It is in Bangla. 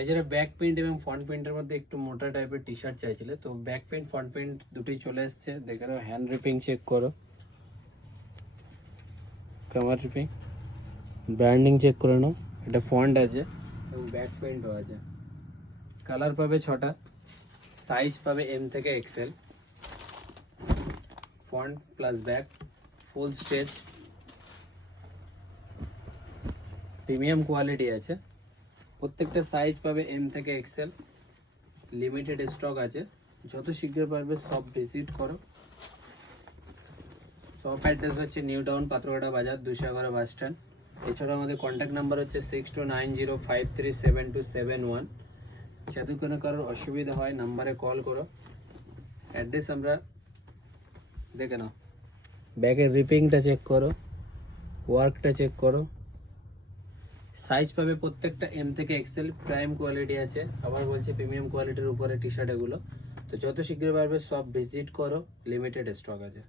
এছাড়া ব্যাক প্রিন্ট এবং ফ্রন্ট প্রিন্টের মধ্যে একটু মোটা টাইপের টি শার্ট চাইছিলে, তো ব্যাক প্রিন্ট ফ্রন্ট প্রিন্ট দুটোই চলে এসছে। দেখে নাও, হ্যান্ড রিপিং চেক করো, কামার রিপিং, ব্র্যান্ডিং চেক করে নাও। এটা ফন্ট আছে এবং ব্যাক প্রিন্টও আছে। কালার পাবে 6টা, সাইজ পাবে এম থেকে এক্সেল, ফন্ট প্লাস ব্যাক, ফুল স্ট্রেচ, প্রিমিয়াম কোয়ালিটি আছে। প্রত্যেকটা সাইজ পাবে এম থেকে এক্সেল, লিমিটেড স্টক আছে। যত শীঘ্র পারবে সব ভিজিট করো। শপ অ্যাড্রেস হচ্ছে নিউ টাউন, পাথরঘাটা বাজার, 211 বাস স্ট্যান্ড। এছাড়াও আমাদের কন্ট্যাক্ট নাম্বার হচ্ছে 6290537271। যদি কোনো কারোর অসুবিধা হয় নাম্বারে কল করো। অ্যাড্রেস আমরা দেখে নাও, ব্যাগের রিপিংটা চেক করো, ওয়ার্কটা চেক করো। সাইজ পাবে প্রত্যেকটা এম থেকে এক্সেল, প্রাইম কোয়ালিটি আছে। আবার বলছি প্রিমিয়াম কোয়ালিটির উপরে টি শার্ট এগুলো। তো যত শীঘ্র পারবে সব ভিজিট করো, লিমিটেড স্টক আছে।